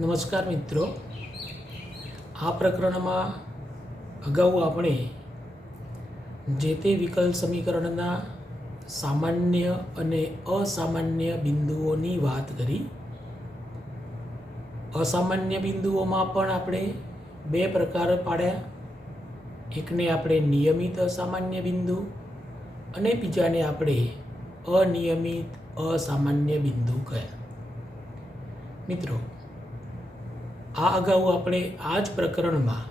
નમસ્કાર મિત્રો, આ પ્રકરણમાં અગાઉ આપણે જે તે વિકલ સમીકરણના સામાન્ય અને અસામાન્ય બિંદુઓની વાત કરી. અસામાન્ય બિંદુઓમાં પણ આપણે બે પ્રકાર પાડ્યા. એકને આપણે નિયમિત અસામાન્ય બિંદુ અને બીજાને આપણે અનિયમિત અસામાન્ય બિંદુ કહ્યા. મિત્રો, આ અગાઉ આપણે આ જ પ્રકરણમાં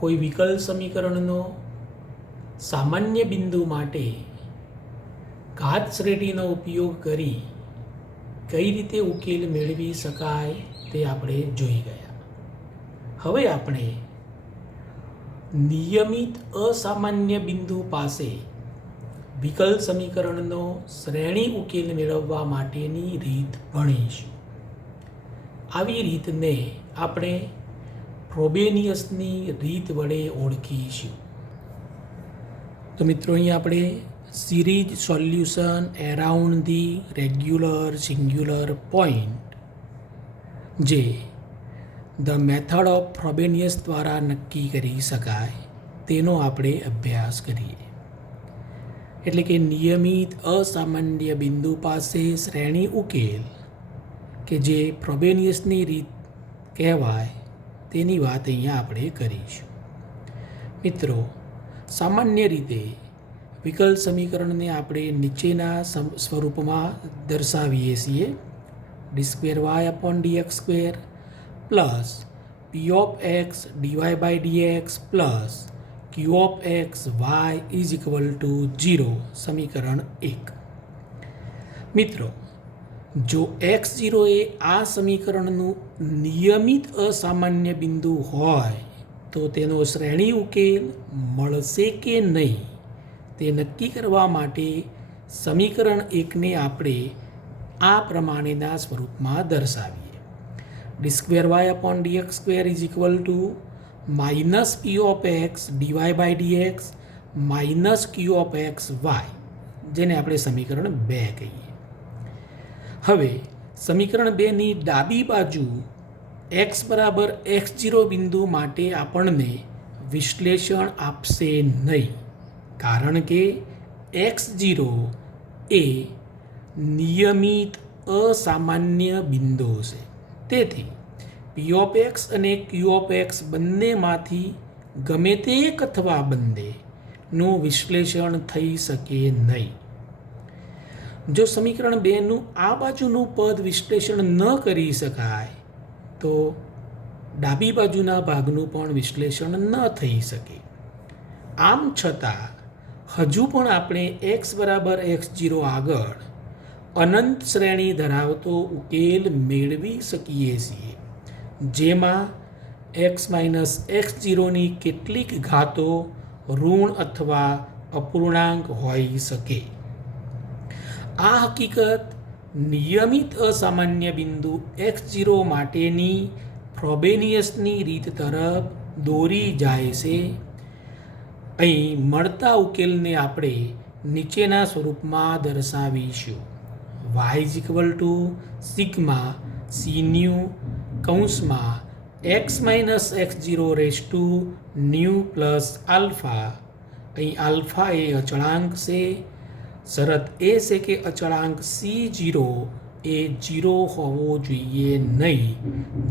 કોઈ વિકલ સમીકરણનો સામાન્ય બિંદુ માટે ઘાત શ્રેણીનો ઉપયોગ કરી કઈ રીતે ઉકેલ મેળવી શકાય તે આપણે જોઈ ગયા. હવે આપણે નિયમિત અસામાન્ય બિંદુ પાસે વિકલ સમીકરણનો શ્રેણી ઉકેલ મેળવવા માટેની રીત ભણીશું. આવી રીતને આપણે ફ્રોબેનિયસની રીત વડે ઓળખીશું. તો મિત્રો, અહીં આપણે series solution around the regular singular point, જે ધ મેથડ ઓફ ફ્રોબેનિયસ દ્વારા નક્કી કરી શકાય તેનો આપણે અભ્યાસ કરીએ. એટલે કે નિયમિત અસામાન્ય બિંદુ પાસે શ્રેણી ઉકેલ કે જે ફ્રોબેનિયસની રીત કહેવાય તેની વાત અહીંયા આપણે કરીશું. મિત્રો, સામાન્ય રીતે વિકલ સમીકરણને આપણે નીચેના સ્વરૂપમાં દર્શાવીએ છીએ: d2y/dx² plus p of x dy/dx plus q of x y = 0. સમીકરણ 1. મિત્રો, જો x0 એ આ સમીકરણનું નિયમિત અસામાન્ય બિંદુ હોય તો તેનો શ્રેણી ઉકેલ મળશે કે નહીં તે નક્કી કરવા માટે સમીકરણ 1ને આપણે આ પ્રમાણેના સ્વરૂપમાં દર્શાવીએ: d2y/dx² - p of x dy/dx minus q of x y, જેને આપણે સમીકરણ 2 કહીએ. હવે સમીકરણ 2ની ડાબી બાજુ x બરાબર x0 બિંદુ માટે આપણને વિશ્લેષણ આપશે નહીં, કારણ કે x0 એ નિયમિત અસામાન્ય બિંદુ છે. તેથી p of x અને q of x બંનેમાંથી ગમે તે એક અથવા બંનેનું વિશ્લેષણ થઈ શકે નહીં. જો સમીકરણ 2નું આ બાજુનું પદ વિશ્લેષણ ન કરી શકાય તો ડાબી બાજુના ભાગનું પણ વિશ્લેષણ ન થઈ શકે. આમ છતાં હજુ પણ આપણે x બરાબર x0 આગળ અનંત શ્રેણી ધરાવતો ઉકેલ મેળવી શકીએ છીએ, જેમાં x - x0ની કેટલીક ઘાતો ઋણ અથવા અપૂર્ણાંક હોઈ શકે. આ હકીકત નિયમિત અસામાન્ય બિંદુ x0 માટેની ફ્રોબેનિયસની રીત તરફ દોરી જાય છે. અહીં મળતા ઉકેલને આપણે નીચેના સ્વરૂપમાં દર્શાવીશું: y = સિગ્મા c કૌંસમાં x - x0 પ્લસ આલ્ફા. અહીં આલ્ફા એ અચળાંક છે. શરત એ છે કે અચળાંક C0 એ 0 હોવો જોઈએ નહીં,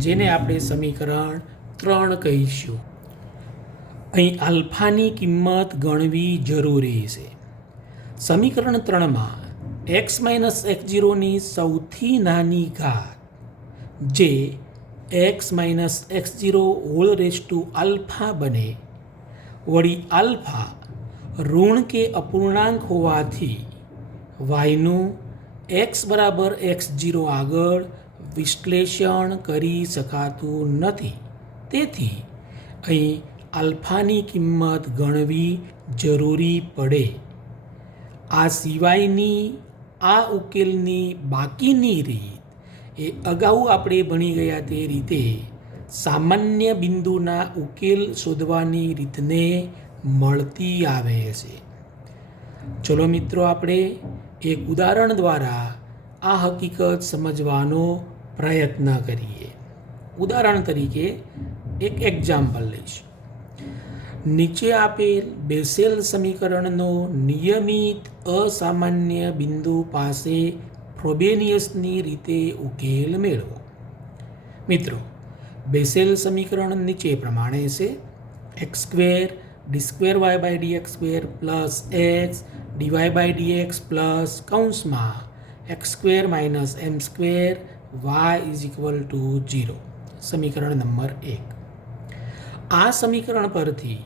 જેને આપણે સમીકરણ 3 કહીશું. અહીં આલ્ફાની કિંમત ગણવી જરૂરી છે. સમીકરણ 3માં x - x0ની સૌથી નાની ઘાત, જે x - x0 બને. વળી આલ્ફા ઋણ કે અપૂર્ણાંક હોવાથી yનું x બરાબર x0 આગળ વિશ્લેષણ કરી શકાતું નથી. તેથી અહીં આલ્ફાની કિંમત ગણવી જરૂરી પડે. આ સિવાયની આ ઉકેલની બાકીની રીત એ અગાઉ આપણે ભણી ગયા તે રીતે સામાન્ય બિંદુના ઉકેલ શોધવાની રીતને મળતી આવે છે. ચલો મિત્રો, આપણે એક ઉદાહરણ દ્વારા આ હકીકત સમજવાનો પ્રયત્ન કરીએ. ઉદાહરણ તરીકે એક એક્ઝામ્પલ લઈશ. નીચે આપેલ બેસેલ સમીકરણનો નિયમિત અસામાન્ય બિંદુ પાસે ફ્રોબેનિયસની રીતે ઉકેલ મેળવો. મિત્રો, બેસેલ સમીકરણ નીચે પ્રમાણે છે: X square D square Y by D X square plus X D Y by D X plus કૌંસમાં X square minus M square Y is equal to 0. સમીકરણ નંબર 1. આ સમીકરણ પરથી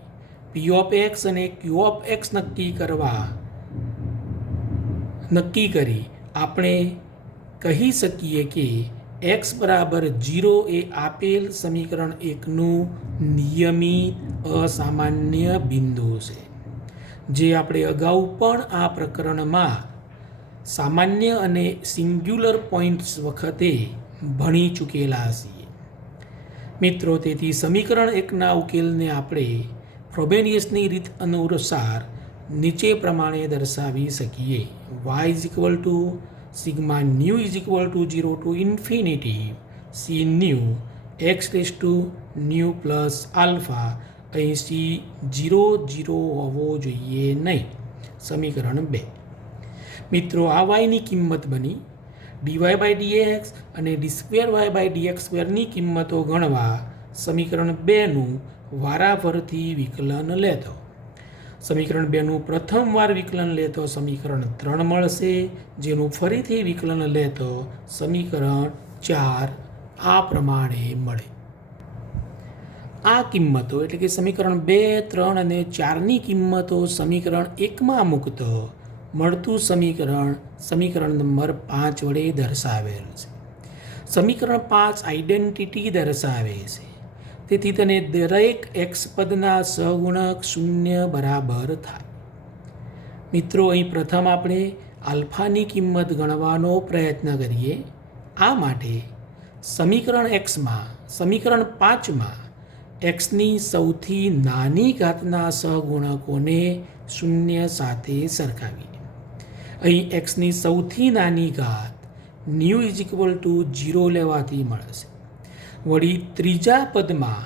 પી ઓફ એક્સ અને ક્યુ ઓફ એક્સ નક્કી કરી આપણે કહી શકીએ કે એક્સ બરાબર 0 એ આપેલ સમીકરણ 1નું નિયમિત અસામાન્ય બિંદુ છે, જે આપણે અગાઉ પણ આ પ્રકરણમાં સામાન્ય અને સિંગ્યુલર પોઈન્ટ્સ વખતે ભણી ચૂકેલા છીએ. મિત્રો, તેથી સમીકરણ 1ના ઉકેલને આપણે ફ્રોબેનિયસની રીત અનુસાર નીચે પ્રમાણે દર્શાવી શકીએ: y is equal to sigma nu is equal to 0 to infinity C nu x raise to nu plus alpha. અહીં સી 0 હોવો જોઈએ નહીં. સમીકરણ 2. મિત્રો, આ વાયની કિંમત બની. ડીવાય બાય ડીએક્સ અને D square Y by D X સ્ક્વેરની કિંમતો ગણવા સમીકરણ 2નું વારાફરતી વિકલન લેતો. સમીકરણ 2નું પ્રથમ વાર વિકલન લેતો સમીકરણ 3 મળશે, જેનું ફરીથી વિકલન લેતો સમીકરણ 4 આ પ્રમાણે મળે. આ કિંમતો એટલે કે સમીકરણ 2, 3 અને 4ની કિંમતો સમીકરણ 1માં મૂકતો મળતું સમીકરણ નંબર 5 વડે દર્શાવેલ છે. સમીકરણ 5 આઇડેન્ટિટી દર્શાવે છે, તેથી તેને દરેક એક્સ પદના સહગુણક 0 બરાબર થાય. મિત્રો, અહીં પ્રથમ આપણે આલ્ફાની કિંમત ગણવાનો પ્રયત્ન કરીએ. આ માટે સમીકરણ 5માં એક્સની સૌથી નાની ઘાતના સહગુણકોને 0 સાથે સરખાવીએ. અહીં એક્સની સૌથી નાની ઘાત ન્યુ ઇઝ ઇક્વલ ટુ 0 લેવાથી મળશે. વળી ત્રીજા પદમાં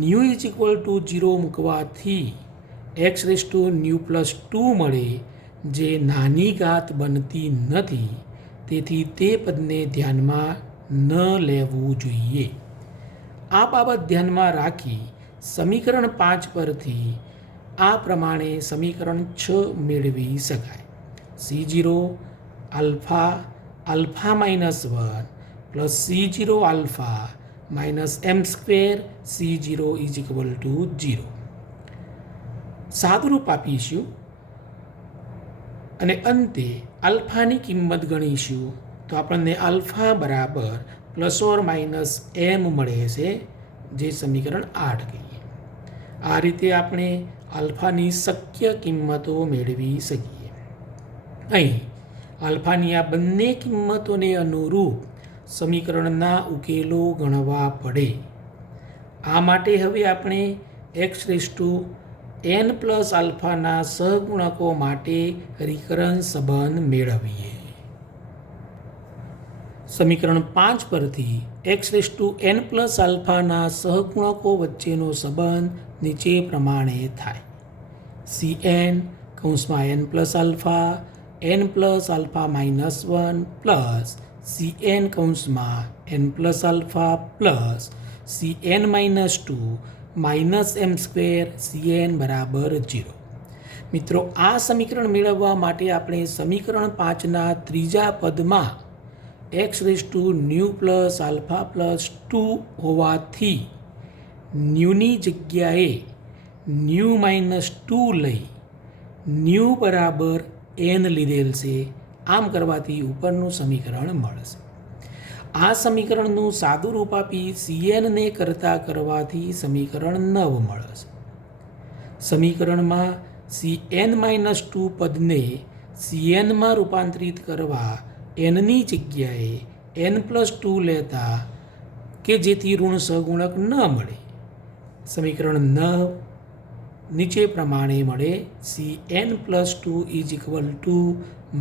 ન્યુ ઇઝ ઇક્વલ ટુ 0 મૂકવાથી x raise to nu plus 2 મળે, જે નાની ઘાત બનતી નથી, તેથી તે પદને ધ્યાનમાં ન લેવું જોઈએ. આ બાબત ધ્યાનમાં રાખી સમીકરણ 5 પરથી આ પ્રમાણે સમીકરણ 6 મેળવી શકાય: C0 alpha minus 1 plus C0 alpha minus M square C0 is equal to 0. સાદુરૂપ આપીશું અને અંતે આલ્ફાની કિંમત ગણીશું તો આપણને આલ્ફા બરાબર પ્લસ ઓર માઇનસ એમ મળે છે, જે સમીકરણ 8 કહીએ. આ રીતે આપણે આલ્ફાની શક્ય કિંમતો મેળવી શકીએ. અહીં આલ્ફાની આ બંને કિંમતોને અનુરૂપ સમીકરણના ઉકેલો ગણવા પડે. આ માટે હવે આપણે X raise to n plus આલ્ફાના સહગુણકો માટે રિકરન્સ સંબંધ મેળવીએ. સમીકરણ 5 પરથી X raise to n plus આલ્ફાના સહગુણકો વચ્ચેનો સંબંધ નીચે પ્રમાણે થાય: Cn કૌંસમાં n plus alpha minus 1 plus Cn કૌંસમાં n plus alpha plus Cn minus 2 minus એમ સ્ક્વેર Cn બરાબર 0. મિત્રો, આ સમીકરણ મેળવવા માટે આપણે સમીકરણ 5ના ત્રીજા પદમાં x raise to nu plus alpha plus 2 હોવાથી ન્યૂની જગ્યાએ ન્યૂ માઇનસ 2 લઈ ન્યૂ બરાબર n લીધેલ છે. આમ કરવાથી ઉપરનું સમીકરણ મળશે. આ સમીકરણનું સાદું રૂપ આપી Cnને કરવાથી સમીકરણ 9 મળશે. સમીકરણમાં Cn-2 પદને Cnમાં રૂપાંતરિત કરવા nની જગ્યાએ n+2 લેતા કે જેથી ઋણ સહગુણક ન મળે. સમીકરણ 9 નીચે પ્રમાણે મળે: Cn+2 is equal to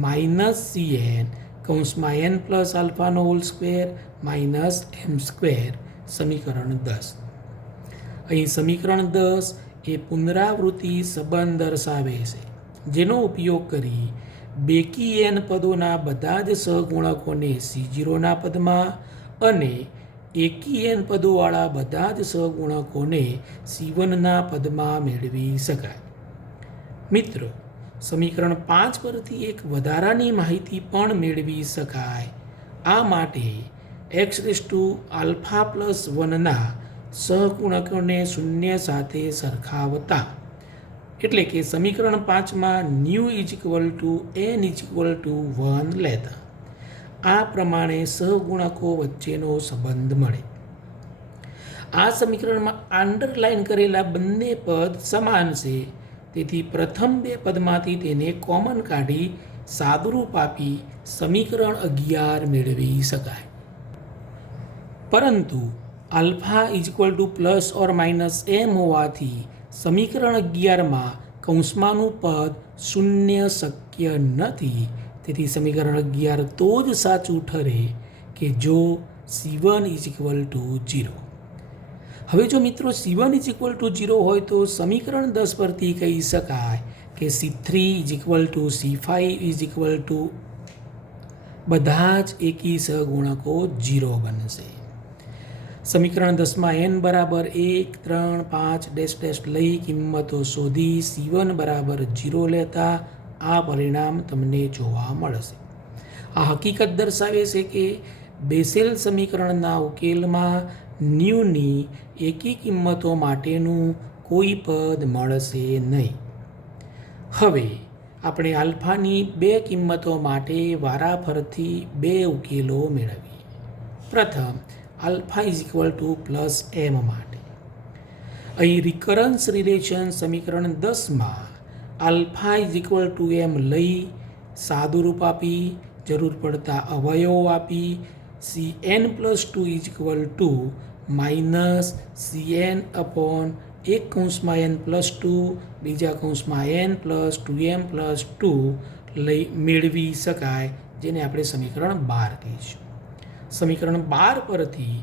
minus Cn કૌંસમાં n પ્લસ આલ્ફાનો હોલ સ્ક્વેર માઇનસ એમ સ્ક્વેર સમીકરણ 10. અહીં સમીકરણ 10 એ પુનરાવૃત્તિ સંબંધ દર્શાવે છે, જેનો ઉપયોગ કરી બેકી એન પદોના બધા જ સહગુણકોને C0ના પદમાં અને એકી એન પદોવાળા બધા જ સહગુણકોને C1ના પદમાં મેળવી શકાય. મિત્રો, સમીકરણ 5 પરથી એક વધારાની માહિતી પણ મેળવી શકાય. આ માટે x∝ ના સહગુણકોને શૂન્ય સાથે સરખાવતા, એટલે કે સમીકરણ 5માં n=1 લેતા આ પ્રમાણે સહગુણકો વચ્ચેનો સંબંધ મળે. આ સમીકરણમાં અંડરલાઇન કરેલા બંને પદ સમાન છે, તેથી પ્રથમ બે પદમાંથી તેને કોમન કાઢી સાદુરૂપ આપી સમીકરણ 11 મેળવી શકાય. પરંતુ α=±m હોવાથી સમીકરણ 11માં કૌંસમાંનું પદ શૂન્ય શક્ય નથી. તેથી સમીકરણ 11 તો જ સાચું ઠરે કે જો C1=0. હવે જો મિત્રો C1=0 હોય તો સમીકરણ 10 પરથી કહી શકાય કે C3=C5 બધા જ એકી સહગુણકો 0 બનશે. સમીકરણ 10માં n બરાબર 1, 3, 5 લઈ કિંમતો શોધી C1=0 લેતા આ પરિણામ તમને જોવા મળશે. આ હકીકત દર્શાવે છે કે બેસેલ સમીકરણના ઉકેલમાં ની એકી કિંમતો માટેનું કોઈ પદ મળશે નહીં. હવે આપણે આલ્ફાની બે કિંમતો માટે વારાફરતી બે ઉકેલો મેળવીએ. પ્રથમ α=+m માટે. અહીં રિકરન્સ રિલેશન સમીકરણ 10માં α=m લઈ સાદુરૂપ આપી જરૂર પડતા અવયવો આપી Cn+2 -Cn(1)n+2 લઈ મેળવી શકાય, જેને આપણે સમીકરણ 12 કહીશું. સમીકરણ 12 પરથી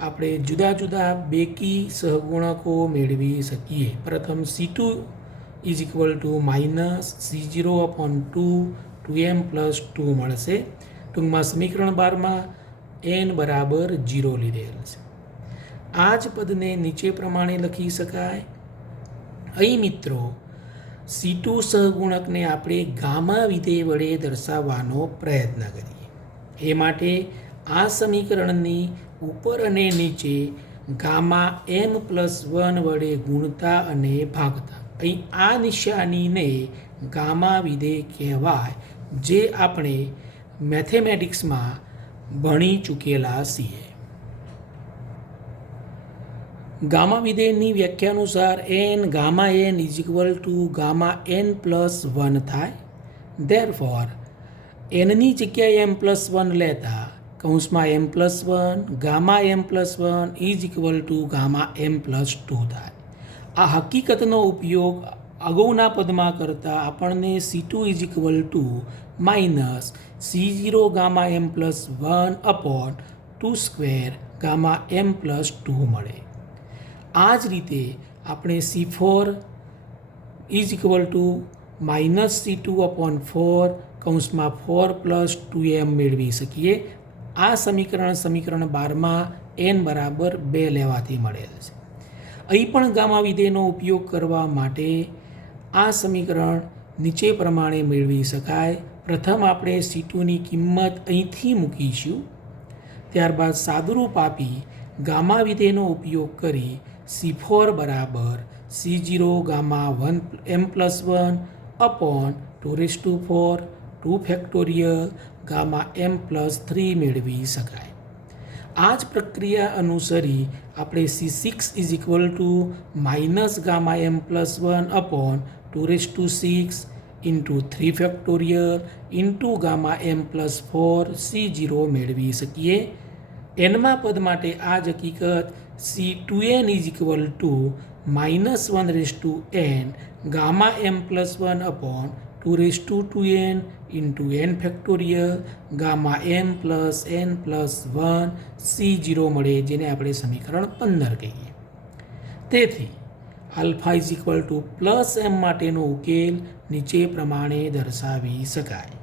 આપણે જુદા જુદા બેકી સહગુણકો મેળવી શકીએ. પ્રથમ C2=-C0/2 2m+2 મળશે. ટૂંકમાં સમીકરણ 12માં n=0 લીધેલ છે. આ જ પદને નીચે પ્રમાણે લખી શકાય. અહીં મિત્રો C2 સહગુણકને આપણે ગામા વિધેય વડે દર્શાવવાનો પ્રયત્ન કરીએ. એ માટે આ સમીકરણની ઉપર અને નીચે Γm+1 વડે ગુણતા અને ભાગતા. અહીં આ નિશાનીને ગામા વિધેય કહેવાય, જે આપણે મેથેમેટિક્સમાં ભણી ચૂકેલા છીએ. ગામા વિધેયની વ્યાખ્યા અનુસાર n(Γn)=Γn+1 થાય. ધેરફોર nની જગ્યાએ m+1 લેતા કૌંસમાં m+1 Γm+1=Γm+2 થાય. આ હકીકતનો ઉપયોગ અગાઉના પદમાં કરતાં આપણને C2=-m+1/2² મળે. આ જ રીતે આપણે C4=-C2/4 મેળવી શકીએ. આ સમીકરણ 12માં n=2 લેવાથી મળેલ છે. અહીં પણ ગામા વિધેયનો ઉપયોગ કરવા માટે આ સમીકરણ નીચે પ્રમાણે મેળવી શકાય. પ્રથમ આપણે C2ની કિંમત અહીંથી મૂકીશું, ત્યારબાદ સાદુરૂપ આપી ગામા વિધેયનો ઉપયોગ કરી C4=-m+1/2m+3 મેળવી શકાય. આ જ પ્રક્રિયા અનુસરી આપણે C6=-Γm+1/2m+6 મેળવી શકીએ. nમા પદ માટે આ જ હકીકત C2n=-1n Γm+1/2n into N factorial gamma એમ પ્લસ એન પ્લસ 1 C0 મળે, જેને આપણે સમીકરણ 15 કહીએ. તેથી alpha is equal to plus M માટેનો ઉકેલ નીચે પ્રમાણે દર્શાવી શકાય,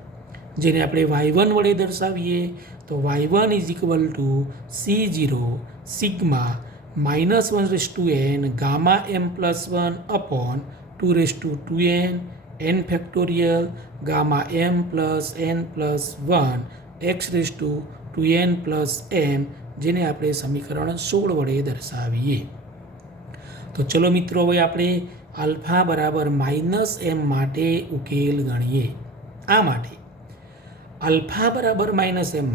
જેને આપણે y1 વડે દર્શાવીએ તો y1 is equal to C0 sigma -1/n gamma M plus 1 upon 2/2n n factorial gamma M plus N plus 1 x/2n plus m, જેને આપણે સમીકરણ 16 વડે દર્શાવીએ. તો ચલો મિત્રો, હવે આપણે આલ્ફા બરાબર -m માટે ઉકેલ ગણીએ. આ માટે આલ્ફા બરાબર -m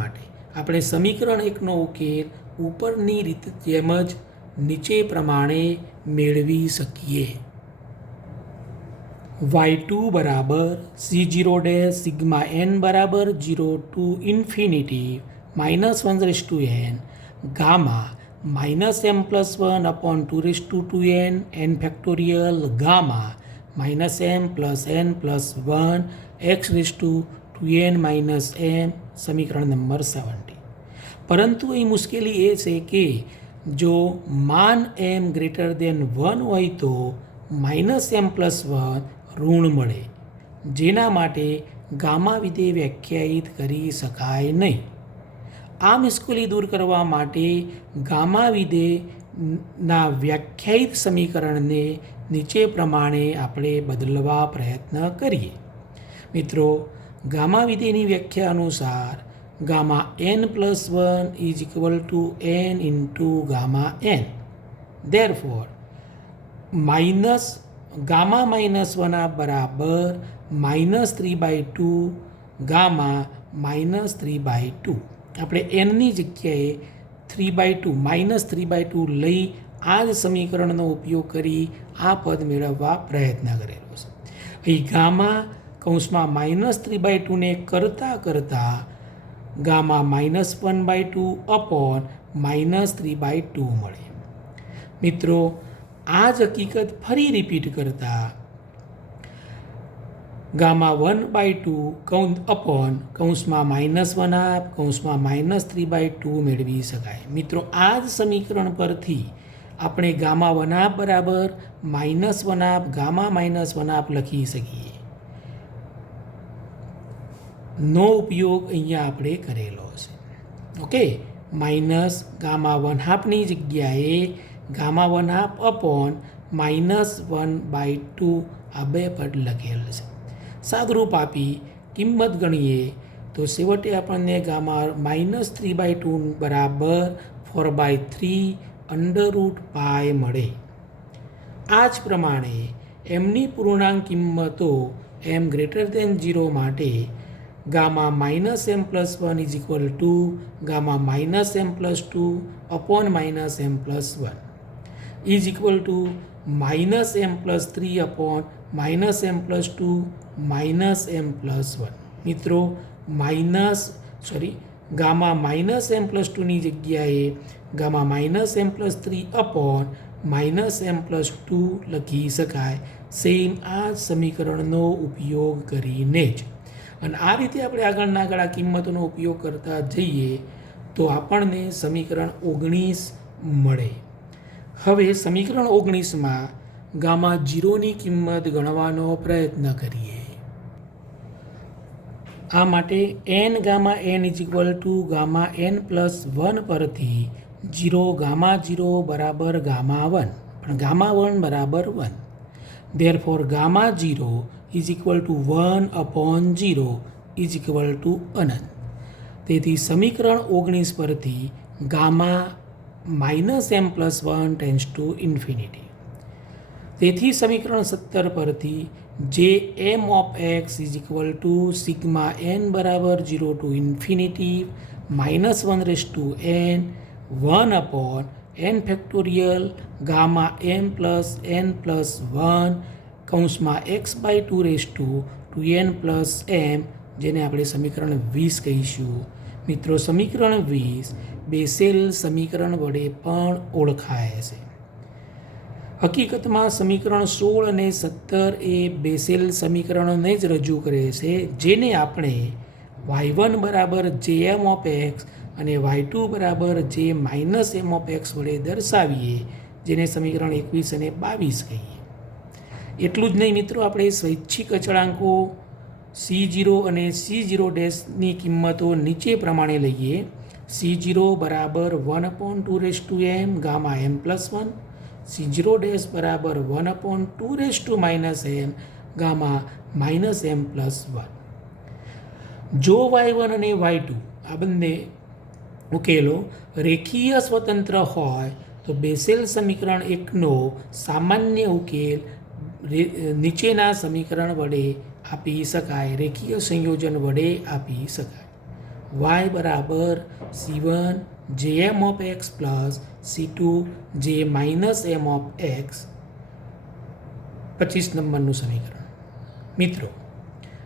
માટે આપણે સમીકરણ 1નો ઉકેલ ઉપરની રીત જેમ જ નીચે પ્રમાણે મેળવી શકીએ. y2 બરાબર C0 ડેશ સિગ્મા n બરાબર 0 to infinity -1/n gamma -m plus 1 upon 2/2n n factorial gamma -m plus n plus 1 x/2n minus m, સમીકરણ નંબર 70. પરંતુ અહીં મુશ્કેલી એ છે કે જો માન m ગ્રેટર દેન 1 હોય તો -m પ્લસ 1 ઋણ મળે, જેના માટે ગામા વિધેય વ્યાખ્યાયિત કરી શકાય નહીં. આ મુશ્કેલી દૂર કરવા માટે ગામા વિધેયના વ્યાખ્યાયિત સમીકરણને નીચે પ્રમાણે આપણે બદલવા પ્રયત્ન કરીએ. મિત્રો, ગામા વિધેયની વ્યાખ્યા અનુસાર gamma n plus 1 is equal two n into gamma n. Therefore gamma -1 બરાબર -3/2 ગામા -3/2. આપણે એનની જગ્યાએ 3/2 લઈ આ જ સમીકરણનો ઉપયોગ કરી આ પદ મેળવવા પ્રયત્ન કરેલો છે. અહીં ગામા કૌંસમાં -3/2 ને કરતાં ગામા -1/2 અપોન -3/2 મળે. મિત્રો, આ જ હકીકત ફરી રિપીટ કરતા ગામા 1/2 અપોન કૌંસમાં -1/2 કૌંસમાં -3/2 મેળવી શકાય. મિત્રો, આ જ સમીકરણ પરથી આપણે ગામા 1/2 બરાબર -1/2 ગામા -1/2 લખી શકીએ. નો ઉપયોગ અહીંયા આપણે કરેલો છે. ઓકે, માઇનસ ગામા 1/2ની જગ્યાએ ગામા 1/2 અપોન -1/2 આ બે પદ લખેલ છે. સાદરૂપ આપી કિંમત ગણીએ તો છેવટે આપણને ગામા -3/2 બરાબર 4/3 √π મળે. આ જ પ્રમાણે એમની પૂર્ણાંક કિંમતો m ગ્રેટર દેન 0 માટે gamma -m plus 1 is equal two gamma -m plus 2 upon -m plus 1 is equal two -m plus 3 upon -m plus 2 -m plus 1. મિત્રો, ગામા -m પ્લસ 2ની જગ્યાએ gamma -m plus 3 upon -m plus 2 લખી શકાય, same આ સમીકરણનો ઉપયોગ કરીને જ. અને આ રીતે આપણે આગળ આ કિંમતોનો ઉપયોગ કરતા જઈએ તો આપણને સમીકરણ 19 મળે. હવે સમીકરણ 19માં ગામા 0ની કિંમત ગણવાનો પ્રયત્ન કરીએ. આ માટે n gamma n is equal two gamma n plus 1 પરથી ગામા 0 બરાબર ગામા 1, પણ ગામા 1 બરાબર 1. Therefore gamma 0 is equal to 1 upon 0 is equal to અનંત. તેથી સમીકરણ 19 પરથી gamma -m plus 1 tends to infinity. તેથી સમીકરણ 17 પરથી જે m of x is equal to sigma n બરાબર 0 to infinity -1/n 1 upon n factorial gamma m plus n plus 1 કૌંસમાં x/2n પ્લસ m, જેને આપણે સમીકરણ 20 કહીશું. મિત્રો, સમીકરણ 20 બેસેલ સમીકરણ વડે પણ ઓળખાય છે. હકીકતમાં સમીકરણ 16 અને 17 એ બેસેલ સમીકરણોને જ રજૂ કરે છે, જેને આપણે y1 બરાબર jm ઓફ એક્સ અને y2 બરાબર j minus m of x વડે દર્શાવીએ, જેને સમીકરણ 21 અને 22 કહીએ. એટલું જ નહીં મિત્રો, આપણે સ્વૈચ્છિક અચળાંકો C0 અને C0' કિંમતો નીચે પ્રમાણે લઈએ. C0 બરાબર 1/2m gamma m plus 1, C0' બરાબર 1/2 m gamma minus m plus 1. જો y1 અને y2 આ બંને ઉકેલો રેખીય સ્વતંત્ર હોય તો બેસેલ સમીકરણ 1નો સામાન્ય ઉકેલ નીચેના સમીકરણ વડે આપી શકાય, રેખીય સંયોજન વડે આપી શકાય. y બરાબર c1 jm of x plus c2 j minus m of x, 25 નંબરનું સમીકરણ. મિત્રો,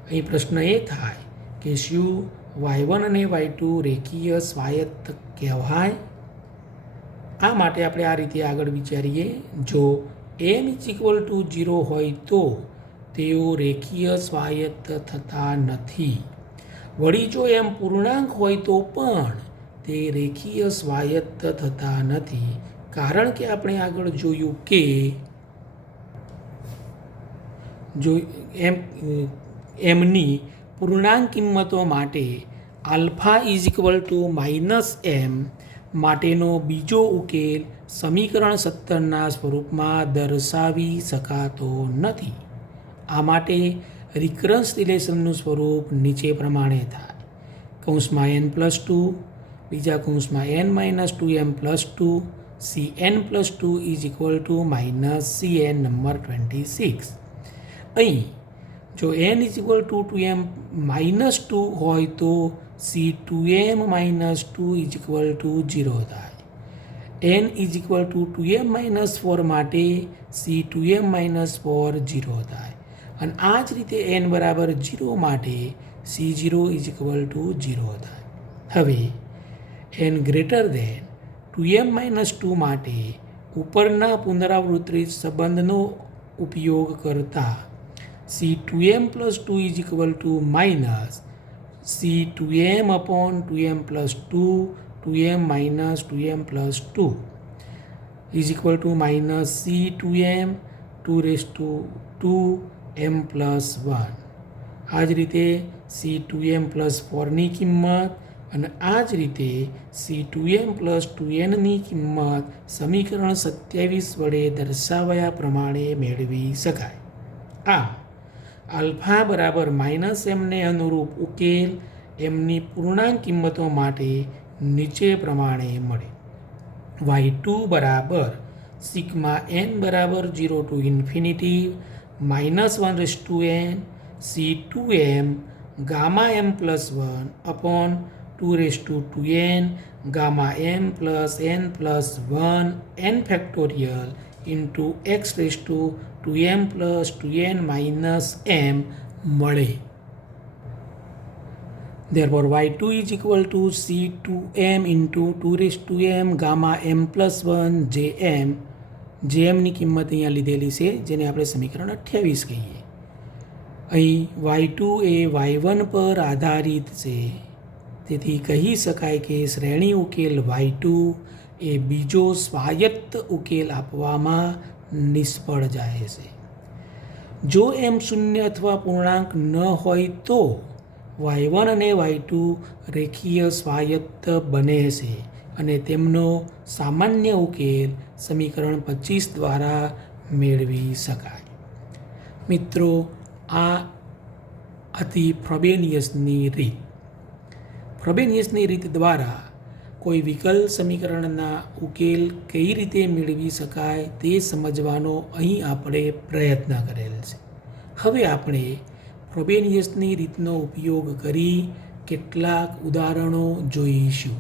અહીં પ્રશ્ન એ થાય કે શું y1 અને y2 રેખીય સ્વાયત્ત કહેવાય? આ માટે આપણે આ રીતે આગળ વિચારીએ. જો m = 0 હોય તો તેઓ રેખીય સ્વાયત્ત થતા નથી. વળી જો m પૂર્ણાંક હોય તો પણ તે રેખીય સ્વાયત્ત થતા નથી, કારણ કે આપણે આગળ જોયું કે mની પૂર્ણાંક કિંમતો માટે આલ્ફા -m માટેનો બીજો ઉકેલ સમીકરણ 17ના સ્વરૂપમાં દર્શાવી શકાતો નથી. આ માટે રિકરન્સ રિલેશનનું સ્વરૂપ નીચે પ્રમાણે થાય: કૌંસમાં n+2, બીજા કૌંસમાં n-2m+2, cn+2 = -cn નંબર 26. અહીં જો n=2m-2 હોય તો c2m-2 0 થાય. n=2m-4 માટે c2m-4 0 થાય. અને આ જ રીતે n બરાબર 0 માટે c0 0 થાય. હવે n greater than 2m-2 માટે ઉપરના પુનરાવૃત્તિત સંબંધનો ઉપયોગ કરતા c2m+2 - c2m/2m+2 2m-2m+2 -c2m/2m+1. આ જ રીતે c2m+4ની કિંમત અને આ જ રીતે c2m+2nની કિંમત સમીકરણ 27 વડે દર્શાવ્યા પ્રમાણે મેળવી શકાય. આમ આલ્ફા બરાબર -mને અનુરૂપ ઉકેલ mની પૂર્ણાંક કિંમતો માટે નીચે પ્રમાણે મળે: y2 બરાબર n બરાબર 0 to infinity -1n c2m gamma m plus 1 upon 2n gamma m plus n plus 1 n factorial into x2m plus 2n minus m મળે. Therefore y2 = c2m into 2m gamma m plus 1 jmની કિંમત અહીંયા લીધેલી છે, જેને આપણે સમીકરણ 28 કહીએ. અહીં y2 એ y1 પર આધારિત છે, તેથી કહી શકાય કે શ્રેણી ઉકેલ y2 એ બીજો સ્વાયત્ત ઉકેલ આપવામાં નિષ્ફળ જાય છે. જો m શૂન્ય અથવા પૂર્ણાંક ન હોય તો y1 અને y2 રેખીય સ્વાયત્ત બને છે અને તેમનો સામાન્ય ઉકેલ સમીકરણ 25 દ્વારા મેળવી શકાય. મિત્રો, આ હતી ફ્રોબેનિયસની રીત. ફ્રોબેનિયસની રીત દ્વારા કોઈ વિકલ સમીકરણના ઉકેલ કઈ રીતે મેળવી શકાય તે સમજવાનો અહીં આપણે પ્રયત્ન કરેલ છે. હવે આપણે ફ્રોબેનિયસની રીતનો ઉપયોગ કરી કેટલાક ઉદાહરણો જોઈશું.